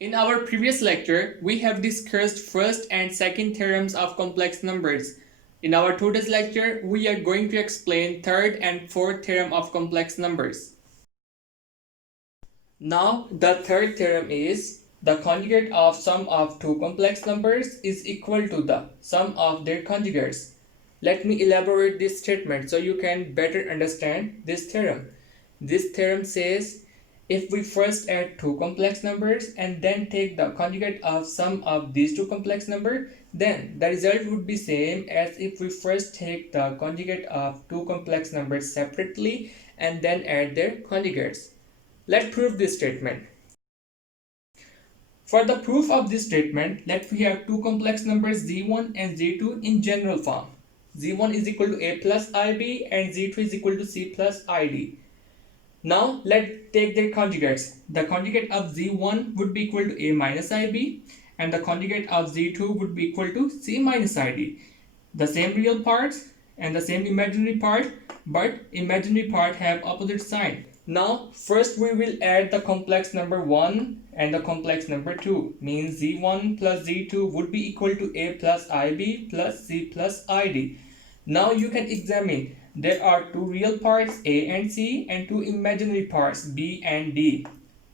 In our previous lecture, we have discussed first and second theorems of complex numbers. In our today's lecture, we are going to explain third and fourth theorem of complex numbers. Now, the third theorem is the conjugate of sum of two complex numbers is equal to the sum of their conjugates. Let me elaborate this statement so you can better understand this theorem. This theorem says if we first add two complex numbers and then take the conjugate of sum of these two complex numbers, then the result would be same as if we first take the conjugate of two complex numbers separately and then add their conjugates. Let's prove this statement. For the proof of this statement, let we have two complex numbers z1 and z2 in general form. z1 is equal to a plus ib and z2 is equal to c plus id. Now let's take their conjugates. The conjugate of z1 would be equal to a minus ib and the conjugate of z2 would be equal to c minus id. The same real parts and the same imaginary part, but imaginary part have opposite sign. Now first we will add the complex number 1 and the complex number 2, means z1 plus z2 would be equal to a plus ib plus c plus id. Now you can examine. There are two real parts a and c and two imaginary parts b and d.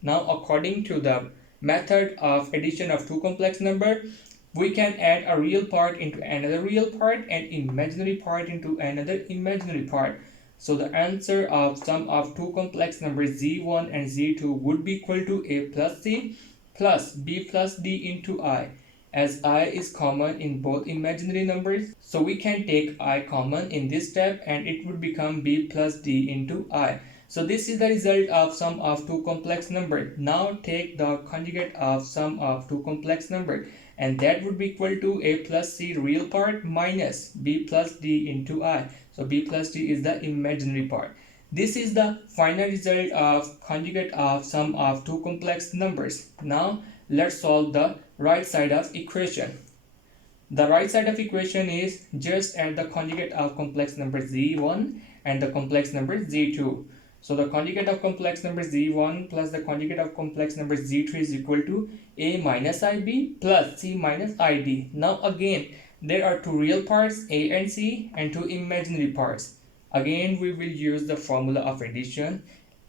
Now according to the method of addition of two complex numbers, we can add a real part into another real part and imaginary part into another imaginary part. So the answer of sum of two complex numbers z1 and z2 would be equal to a plus c plus b plus d into I. As I is common in both imaginary numbers, so we can take I common in this step and it would become b plus d into I. So this is the result of sum of two complex numbers. Now take the conjugate of sum of two complex numbers and that would be equal to a plus c real part minus b plus d into I. So b plus d is the imaginary part. This is the final result of conjugate of sum of two complex numbers. Now let's solve the right side of equation. The right side of equation is just add the conjugate of complex number z1 and the complex number z2. So the conjugate of complex number z1 plus the conjugate of complex number z2 is equal to a minus ib plus c minus id. Now again, there are two real parts a and c and two imaginary parts. Again, we will use the formula of addition.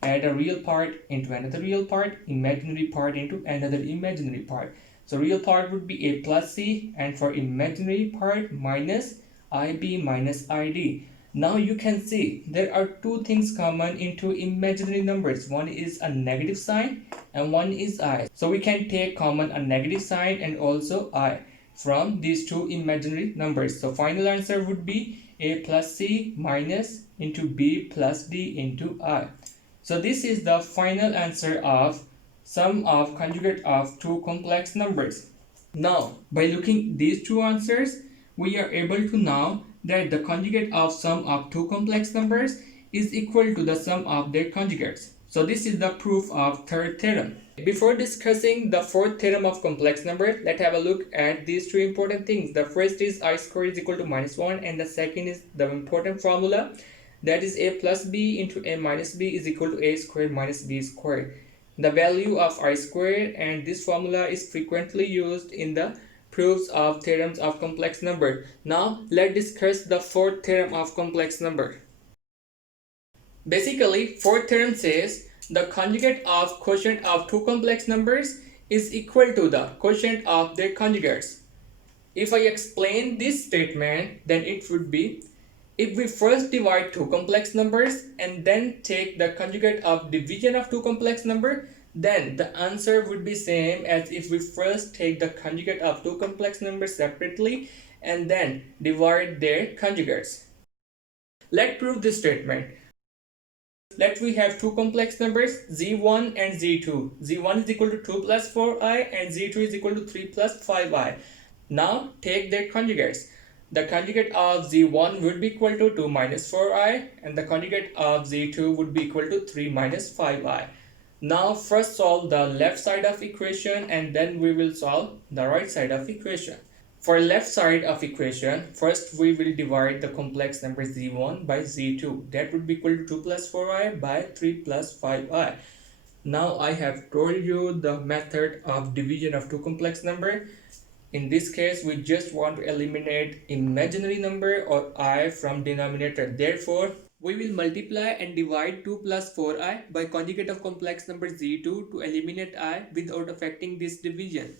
Add a real part into another real part, imaginary part into another imaginary part. So real part would be a plus c and for imaginary part minus ib minus id. Now you can see there are two things common into imaginary numbers. One is a negative sign and one is I. So we can take common a negative sign and also I from these two imaginary numbers. So final answer would be a plus c minus into b plus d into I. So this is the final answer of sum of conjugate of two complex numbers. Now by looking these two answers, we are able to know that the conjugate of sum of two complex numbers is equal to the sum of their conjugates. So this is the proof of third theorem. Before discussing the fourth theorem of complex numbers, let's have a look at these two important things. The first is I squared is equal to minus 1 and the second is the important formula, that is a plus b into a minus b is equal to a squared minus b squared. The value of I squared and this formula is frequently used in the proofs of theorems of complex number. Now let's discuss the fourth theorem of complex number. Basically, fourth theorem says the conjugate of quotient of two complex numbers is equal to the quotient of their conjugates. If I explain this statement, then it would be if we first divide two complex numbers and then take the conjugate of division of two complex numbers, then the answer would be same as if we first take the conjugate of two complex numbers separately and then divide their conjugates. Let's prove this statement. Let we have two complex numbers z1 and z2. z1 is equal to 2 plus 4i and z2 is equal to 3 plus 5i. Now take their conjugates. The conjugate of z1 would be equal to 2 minus 4i and the conjugate of z2 would be equal to 3 minus 5i. Now first solve the left side of equation and then we will solve the right side of equation. For left side of equation, first we will divide the complex number z1 by z2. That would be equal to 2 plus 4i by 3 plus 5i. Now I have told you the method of division of two complex number. In this case, we just want to eliminate imaginary number or I from denominator. Therefore, we will multiply and divide 2 plus 4i by conjugate of complex number z2 to eliminate I without affecting this division.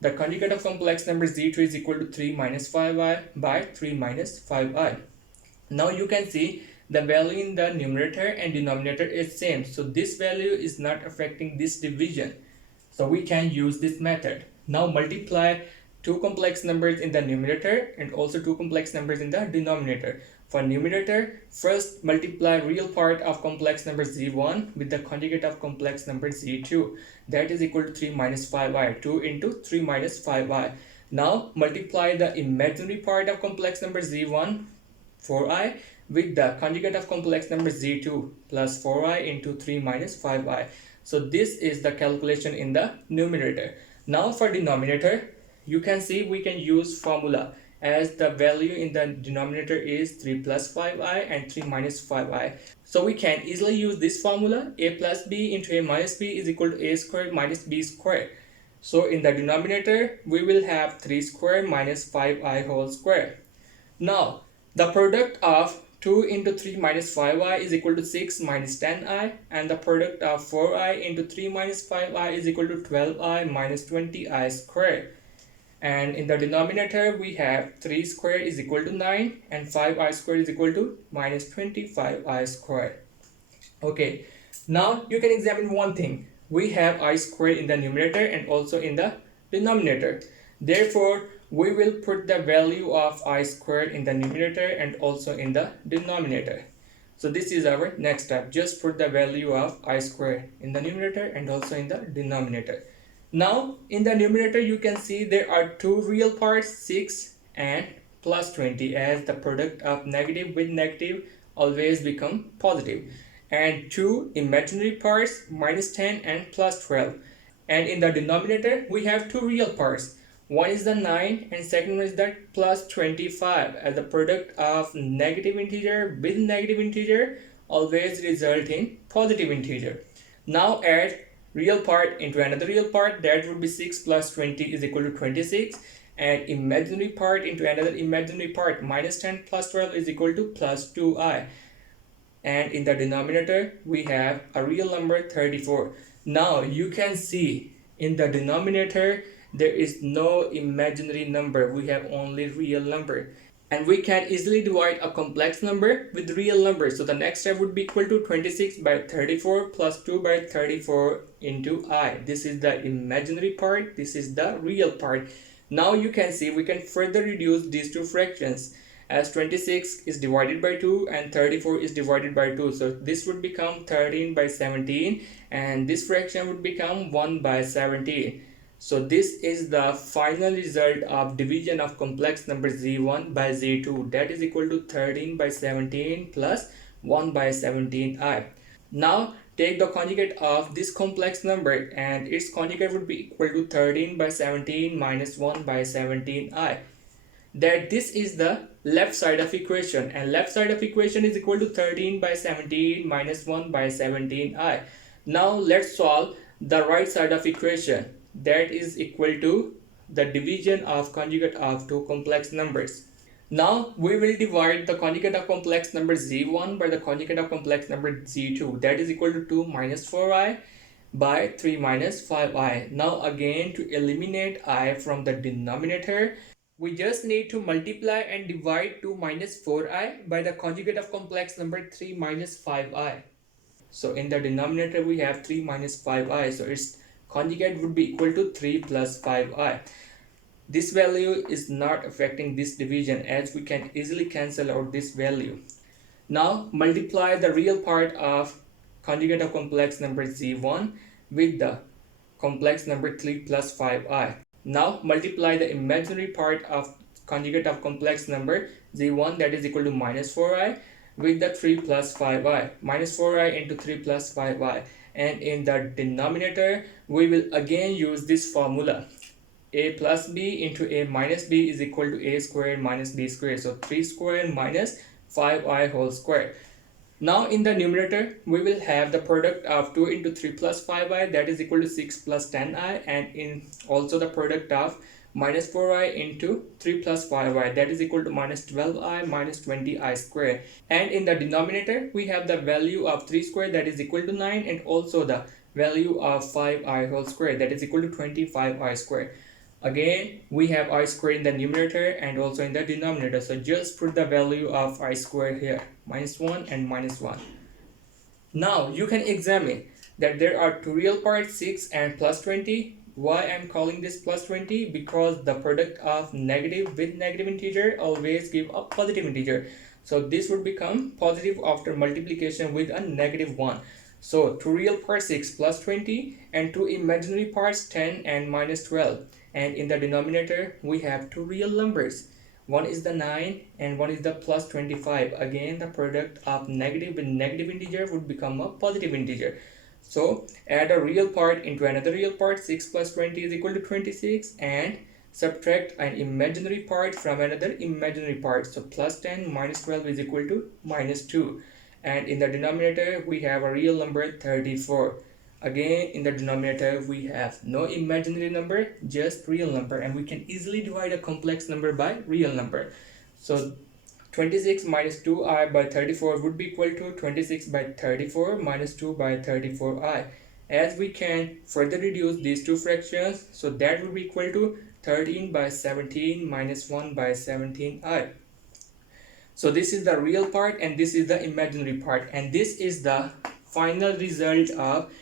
The conjugate of complex number z2 is equal to 3 minus 5i by 3 minus 5i. Now you can see the value in the numerator and denominator is same. So this value is not affecting this division. So we can use this method. Now multiply two complex numbers in the numerator and also two complex numbers in the denominator. For numerator, first multiply real part of complex number z1 with the conjugate of complex number z2. That is equal to 3 minus 5i. 2 into 3 minus 5i. Now multiply the imaginary part of complex number z1, 4i, with the conjugate of complex number z2 plus 4i into 3 minus 5i. So this is the calculation in the numerator. Now for denominator, you can see we can use formula, as the value in the denominator is 3 plus 5i and 3 minus 5i. So we can easily use this formula. A plus b into a minus b is equal to a squared minus b squared. So in the denominator, we will have 3 squared minus 5i whole square. Now the product of 2 into 3 minus 5i is equal to 6 minus 10i, and the product of 4i into 3 minus 5i is equal to 12i minus 20i squared. And in the denominator, we have 3 squared is equal to 9 and 5i squared is equal to minus 25i squared. Okay, now you can examine one thing. We have I squared in the numerator and also in the denominator. Therefore, we will put the value of I squared in the numerator and also in the denominator. So this is our next step. Just put the value of I squared in the numerator and also in the denominator. Now in the numerator, you can see there are two real parts, 6 and plus 20, as the product of negative with negative always become positive, and two imaginary parts, minus 10 and plus 12. And in the denominator, we have two real parts. One is the 9 and second one is the plus 25, as the product of negative integer with negative integer always result in positive integer. Now add real part into another real part, that would be 6 plus 20 is equal to 26, and imaginary part into another imaginary part, minus 10 plus 12 is equal to plus 2i. And in the denominator, we have a real number 34. Now you can see in the denominator there is no imaginary number, we have only real number. And we can easily divide a complex number with real number. So the next step would be equal to 26 by 34 plus 2 by 34 into I. This is the imaginary part, this is the real part. Now you can see we can further reduce these two fractions, as 26 is divided by 2 and 34 is divided by 2. So this would become 13 by 17 and this fraction would become 1 by 17. So this is the final result of division of complex number z1 by z2, that is equal to 13 by 17 plus 1 by 17i. Now take the conjugate of this complex number and its conjugate would be equal to 13 by 17 minus 1 by 17i. That this is the left side of equation, and left side of equation is equal to 13 by 17 minus 1 by 17i. Now let's solve the right side of equation, that is equal to the division of conjugate of two complex numbers. Now we will divide the conjugate of complex number z1 by the conjugate of complex number z2, that is equal to 2 minus 4i by 3 minus 5i. Now again, to eliminate I from the denominator, we just need to multiply and divide 2 minus 4i by the conjugate of complex number 3 minus 5i. So in the denominator we have 3 minus 5i, so its conjugate would be equal to 3 plus 5i. This value is not affecting this division, as we can easily cancel out this value. Now multiply the real part of conjugate of complex number z1 with the complex number 3 plus 5i. Now multiply the imaginary part of conjugate of complex number z1, that is equal to minus 4i, with the 3 plus 5i. Minus 4i into 3 plus 5i. And in the denominator, we will again use this formula. A plus b into a minus b is equal to a squared minus b squared. So 3 squared minus 5i whole square. Now in the numerator, we will have the product of 2 into 3 plus 5i, that is equal to 6 plus 10i, and in also the product of minus 4i into 3 plus 5i, that is equal to minus 12i minus 20i square. And in the denominator, we have the value of 3 square, that is equal to 9, and also the value of 5i whole square, that is equal to 25i square. Again, we have I square in the numerator and also in the denominator. So just put the value of I square here, minus 1 and minus 1. Now you can examine that there are two real parts, 6 and plus 20. Why I am calling this plus 20? Because the product of negative with negative integer always give a positive integer. So this would become positive after multiplication with a negative 1. So two real parts 6 plus 20 and two imaginary parts 10 and minus 12. And in the denominator we have two real numbers. One is the 9 and one is the plus 25. Again, the product of negative with negative integer would become a positive integer. So add a real part into another real part. 6 plus 20 is equal to 26, and subtract an imaginary part from another imaginary part. So plus 10 minus 12 is equal to minus 2. And in the denominator we have a real number 34. Again, in the denominator we have no imaginary number, just real number, and we can easily divide a complex number by real number. So 26 minus 2i by 34 would be equal to 26 by 34 minus 2 by 34i. As we can further reduce these two fractions, so that would be equal to 13 by 17 minus 1 by 17i. So this is the real part and this is the imaginary part, and this is the final result of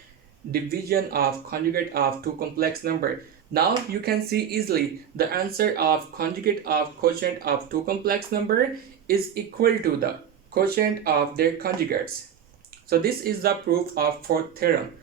division of conjugate of two complex number. Now you can see easily the answer of conjugate of quotient of two complex number is equal to the quotient of their conjugates. So this is the proof of fourth theorem.